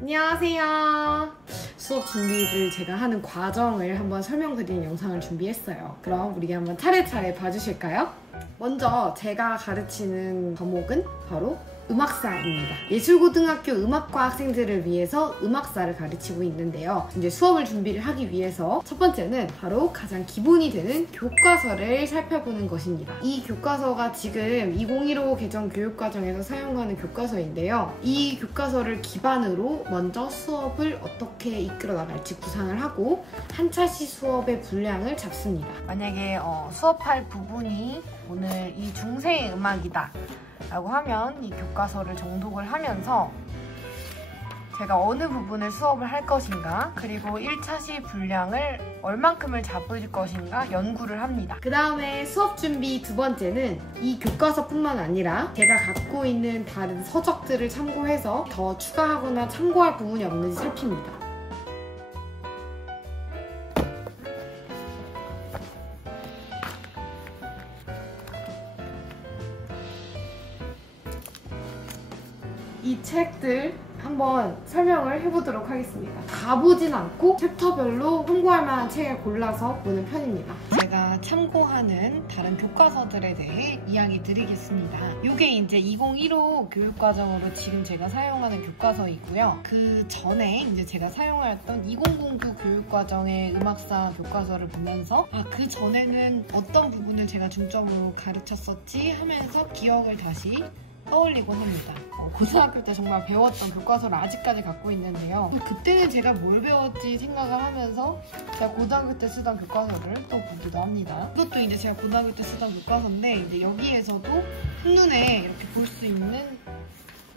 안녕하세요. 수업 준비를 제가 하는 과정을 한번 설명드리는 영상을 준비했어요. 그럼 우리 한번 차례차례 봐주실까요? 먼저 제가 가르치는 과목은 바로 음악사입니다. 예술고등학교 음악과 학생들을 위해서 음악사를 가르치고 있는데요. 이제 수업을 준비를 하기 위해서 첫 번째는 바로 가장 기본이 되는 교과서를 살펴보는 것입니다. 이 교과서가 지금 2015 개정 교육과정에서 사용하는 교과서인데요. 이 교과서를 기반으로 먼저 수업을 어떻게 이끌어 나갈지 구상을 하고 한 차시 수업의 분량을 잡습니다. 만약에 수업할 부분이 오늘 이 중세의 음악이다 라고 하면 이 교과서를 정독을 하면서 제가 어느 부분을 수업을 할 것인가, 그리고 1차시 분량을 얼만큼을 잡을 것인가 연구를 합니다. 그 다음에 수업 준비 두 번째는 이 교과서뿐만 아니라 제가 갖고 있는 다른 서적들을 참고해서 더 추가하거나 참고할 부분이 없는지 살핍니다. 이 책들 한번 설명을 해보도록 하겠습니다. 다 보진 않고 챕터별로 참고할 만한 책을 골라서 보는 편입니다. 제가 참고하는 다른 교과서들에 대해 이야기 드리겠습니다. 이게 이제 2015 교육과정으로 지금 제가 사용하는 교과서이고요. 그 전에 이제 제가 사용하였던 2009 교육과정의 음악사 교과서를 보면서 그 전에는 어떤 부분을 제가 중점으로 가르쳤었지 하면서 기억을 다시 떠올리곤 합니다. 고등학교 때 정말 배웠던 교과서를 아직까지 갖고 있는데요. 그때는 제가 뭘 배웠지 생각을 하면서 제가 고등학교 때 쓰던 교과서를 또 보기도 합니다. 이것도 이제 제가 고등학교 때 쓰던 교과서인데 이제 여기에서도 한눈에 이렇게 볼 수 있는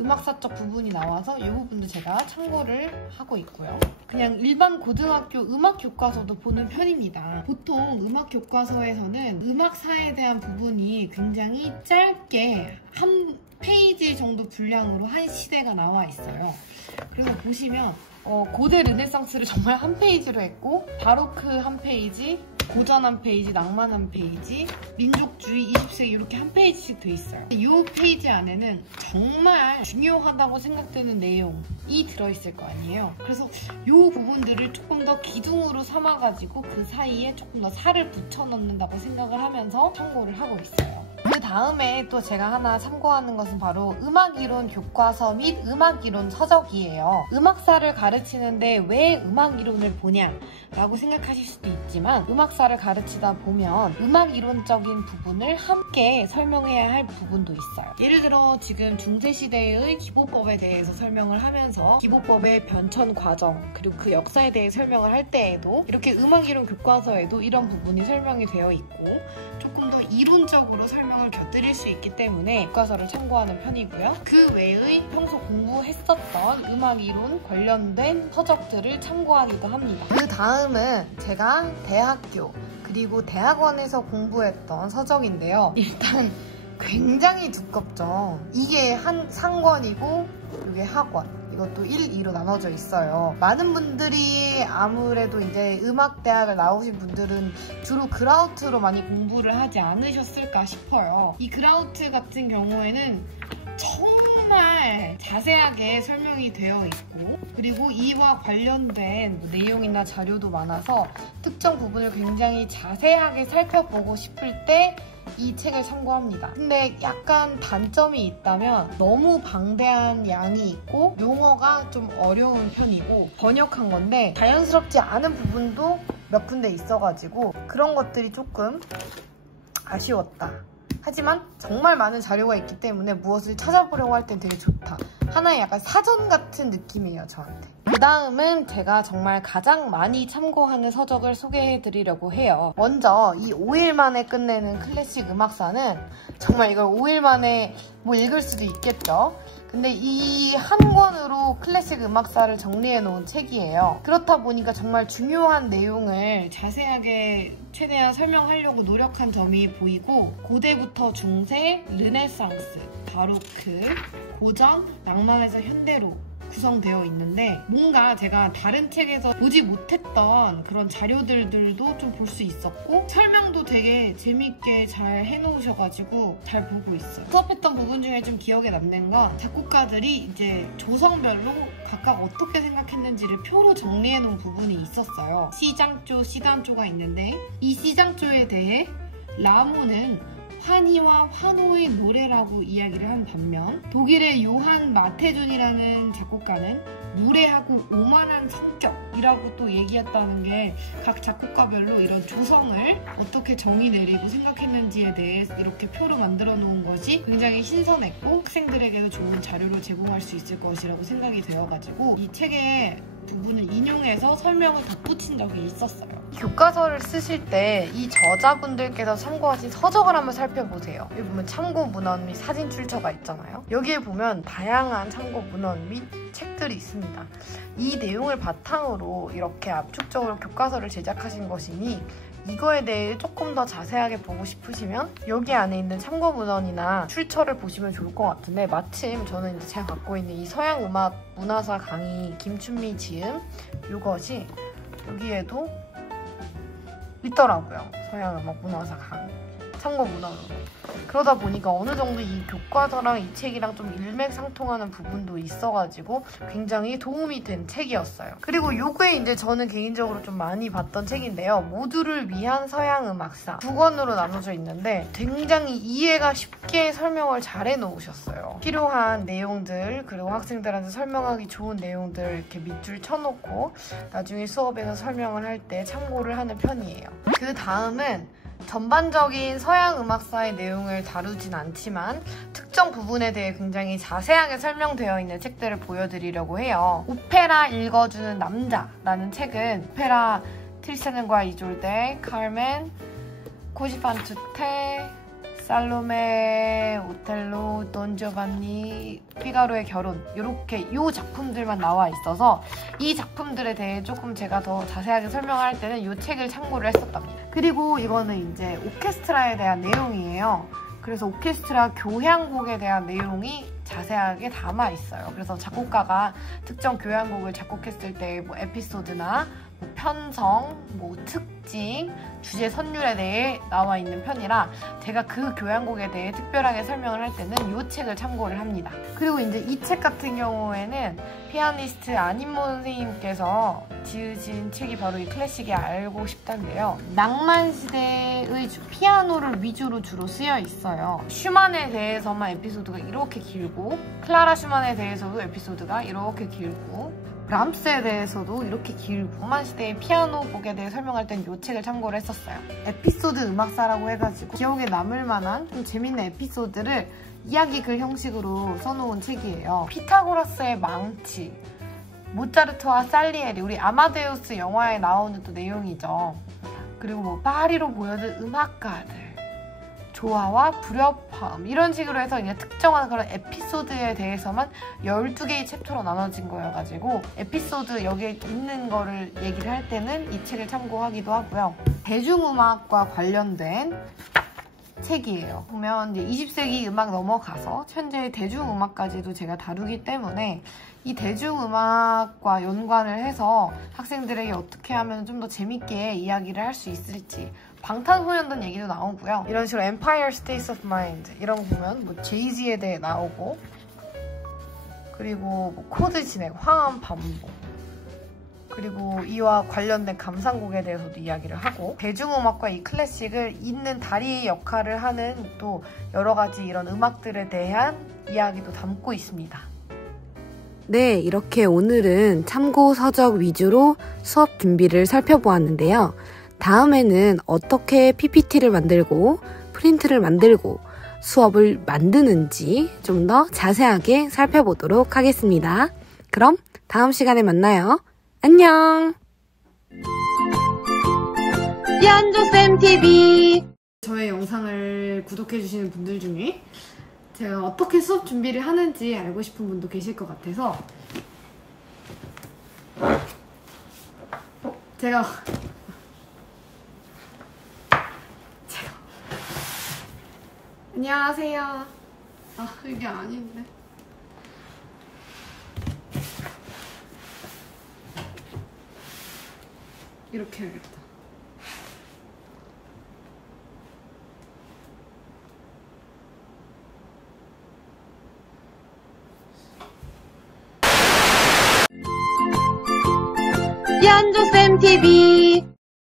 음악사적 부분이 나와서 이 부분도 제가 참고를 하고 있고요. 그냥 일반 고등학교 음악 교과서도 보는 편입니다. 보통 음악 교과서에서는 음악사에 대한 부분이 굉장히 짧게 한 페이지 정도 분량으로 한 시대가 나와 있어요. 그래서 보시면 고대 르네상스를 정말 한 페이지로 했고 바로크 한 페이지, 고전 한 페이지, 낭만 한 페이지, 민족주의 20세기 이렇게 한 페이지씩 돼 있어요. 이 페이지 안에는 정말 중요하다고 생각되는 내용이 들어있을 거 아니에요. 그래서 이 부분들을 조금 더 기둥으로 삼아가지고 그 사이에 조금 더 살을 붙여 넣는다고 생각을 하면서 참고를 하고 있어요. 그 다음에 또 제가 하나 참고하는 것은 바로 음악이론 교과서 및 음악이론 서적이에요. 음악사를 가르치는데 왜 음악이론을 보냐 라고 생각하실 수도 있지만 음악사를 가르치다 보면 음악이론적인 부분을 함께 설명해야 할 부분도 있어요. 예를 들어 지금 중세시대의 기보법에 대해서 설명을 하면서 기보법의 변천 과정 그리고 그 역사에 대해 설명을 할 때에도 이렇게 음악이론 교과서에도 이런 부분이 설명이 되어 있고 조금 더 이론적으로 설명을 곁들일 수 있기 때문에 교과서를 참고하는 편이고요. 그 외의 평소 공부했었던 음악이론 관련된 서적들을 참고하기도 합니다. 그 다음은 제가 대학교 그리고 대학원에서 공부했던 서적인데요. 일단 굉장히 두껍죠. 이게 한 상권이고 이게 학원. 이것도 1, 2로 나눠져 있어요. 많은 분들이 아무래도 이제 음악대학을 나오신 분들은 주로 그라우트로 많이 공부를 하지 않으셨을까 싶어요. 이 그라우트 같은 경우에는 정말 자세하게 설명이 되어 있고 그리고 이와 관련된 내용이나 자료도 많아서 특정 부분을 굉장히 자세하게 살펴보고 싶을 때 이 책을 참고합니다. 근데 약간 단점이 있다면 너무 방대한 양이 있고 용어가 좀 어려운 편이고 번역한 건데 자연스럽지 않은 부분도 몇 군데 있어가지고 그런 것들이 조금 아쉬웠다. 하지만 정말 많은 자료가 있기 때문에 무엇을 찾아보려고 할 땐 되게 좋다. 하나의 약간 사전 같은 느낌이에요, 저한테. 그 다음은 제가 정말 가장 많이 참고하는 서적을 소개해드리려고 해요. 먼저 이 5일 만에 끝내는 클래식 음악사는 정말 이걸 5일 만에 읽을 수도 있겠죠. 근데 이 한 권으로 클래식 음악사를 정리해 놓은 책이에요. 그렇다 보니까 정말 중요한 내용을 자세하게 최대한 설명하려고 노력한 점이 보이고 고대부터 중세, 르네상스, 바로크, 고전, 낭만에서 현대로 구성되어 있는데 뭔가 제가 다른 책에서 보지 못했던 그런 자료들도 좀 볼 수 있었고 설명도 되게 재밌게 잘 해놓으셔가지고 잘 보고 있어요. 수업했던 부분 중에 좀 기억에 남는 건 작곡가들이 이제 조성별로 각각 어떻게 생각했는지를 표로 정리해놓은 부분이 있었어요. C장조, C단조가 있는데 이 C장조에 대해 라모는 환희와 환호의 노래라고 이야기를 한 반면 독일의 요한 마테존이라는 작곡가는 무례하고 오만한 성격이라고 또 얘기했다는 게 각 작곡가별로 이런 조성을 어떻게 정의 내리고 생각했는지에 대해 이렇게 표로 만들어 놓은 것이 굉장히 신선했고 학생들에게도 좋은 자료로 제공할 수 있을 것이라고 생각이 되어가지고 이 책의 부분을 인용해서 설명을 덧붙인 적이 있었어요. 교과서를 쓰실 때 이 저자분들께서 참고하신 서적을 한번 살펴보세요. 여기 보면 참고 문헌 및 사진 출처가 있잖아요. 여기에 보면 다양한 참고 문헌 및 책들이 있습니다. 이 내용을 바탕으로 이렇게 압축적으로 교과서를 제작하신 것이니 이거에 대해 조금 더 자세하게 보고 싶으시면 여기 안에 있는 참고 문헌이나 출처를 보시면 좋을 것 같은데 마침 저는 이제 제가 갖고 있는 이 서양음악 문화사 강의 김춘미 지음 이것이 여기에도 있더라고요. 서양음악 문화사 강의 참고 문헌으로. 그러다 보니까 어느 정도 이 교과서랑 이 책이랑 좀 일맥상통하는 부분도 있어가지고 굉장히 도움이 된 책이었어요. 그리고 요게 이제 저는 개인적으로 좀 많이 봤던 책인데요. 모두를 위한 서양음악사 두 권으로 나눠져 있는데 굉장히 이해가 쉽게 설명을 잘 해놓으셨어요. 필요한 내용들 그리고 학생들한테 설명하기 좋은 내용들 이렇게 밑줄 쳐놓고 나중에 수업에서 설명을 할 때 참고를 하는 편이에요. 그 다음은 전반적인 서양 음악사의 내용을 다루진 않지만 특정 부분에 대해 굉장히 자세하게 설명되어 있는 책들을 보여드리려고 해요. 오페라 읽어주는 남자라는 책은 오페라 틸세는과 이졸데, 카르멘, 코지판투테, 살로메, 오텔로, 돈조반니, 피가로의 결혼 이렇게 이 작품들만 나와 있어서 이 작품들에 대해 조금 제가 더 자세하게 설명할 때는 이 책을 참고를 했었답니다. 그리고 이거는 이제 오케스트라에 대한 내용이에요. 그래서 오케스트라 교향곡에 대한 내용이 자세하게 담아 있어요. 그래서 작곡가가 특정 교향곡을 작곡했을 때 뭐 에피소드나 뭐 편성, 뭐 특징, 주제 선율에 대해 나와 있는 편이라 제가 그 교향곡에 대해 특별하게 설명을 할 때는 이 책을 참고를 합니다. 그리고 이제 이 책 같은 경우에는 피아니스트 안인모 선생님께서 지으신 책이 바로 이 클래식의 알고 싶다인데요. 낭만 시대의 피아노를 위주로 주로 쓰여 있어요. 슈만에 대해서만 에피소드가 이렇게 길고 클라라 슈만에 대해서도 에피소드가 이렇게 길고 브람스에 대해서도 이렇게 길고 낭만 시대의 피아노 곡에 대해 설명할 땐 이 책을 참고를 했었어요. 에피소드 음악사라고 해가지고 기억에 남을 만한 좀 재밌는 에피소드를 이야기 글 형식으로 써놓은 책이에요. 피타고라스의 망치, 모차르트와 살리에리, 우리 아마데우스 영화에 나오는 또 내용이죠. 그리고 뭐 파리로 모여든 음악가들, 조화와 불협화음 이런 식으로 해서 그냥 특정한 그런 에피소드에 대해서만 12개의 챕터로 나눠진 거여가지고 에피소드 여기에 있는 거를 얘기를 할 때는 이 책을 참고하기도 하고요. 대중음악과 관련된 책이에요. 보면 이제 20세기 음악 넘어가서 현재 대중음악까지도 제가 다루기 때문에 이 대중음악과 연관을 해서 학생들에게 어떻게 하면 좀 더 재밌게 이야기를 할 수 있을지 방탄소년단 얘기도 나오고요. 이런 식으로 Empire States of Mind 이런 거 보면 뭐 제이지에 대해 나오고 그리고 뭐 코드 진행, 화음 반복 그리고 이와 관련된 감상곡에 대해서도 이야기를 하고 대중음악과 이 클래식을 잇는 다리의 역할을 하는 또 여러 가지 이런 음악들에 대한 이야기도 담고 있습니다. 네, 이렇게 오늘은 참고 서적 위주로 수업 준비를 살펴보았는데요. 다음에는 어떻게 PPT를 만들고 프린트를 만들고 수업을 만드는지 좀 더 자세하게 살펴보도록 하겠습니다. 그럼 다음 시간에 만나요. 안녕! 삐안조쌤TV 저의 영상을 구독해주시는 분들 중에 제가 어떻게 수업 준비를 하는지 알고 싶은 분도 계실 것 같아서 제가 안녕하세요. 아, 이게 아닌데. 이렇게 해야겠다. 연조쌤 TV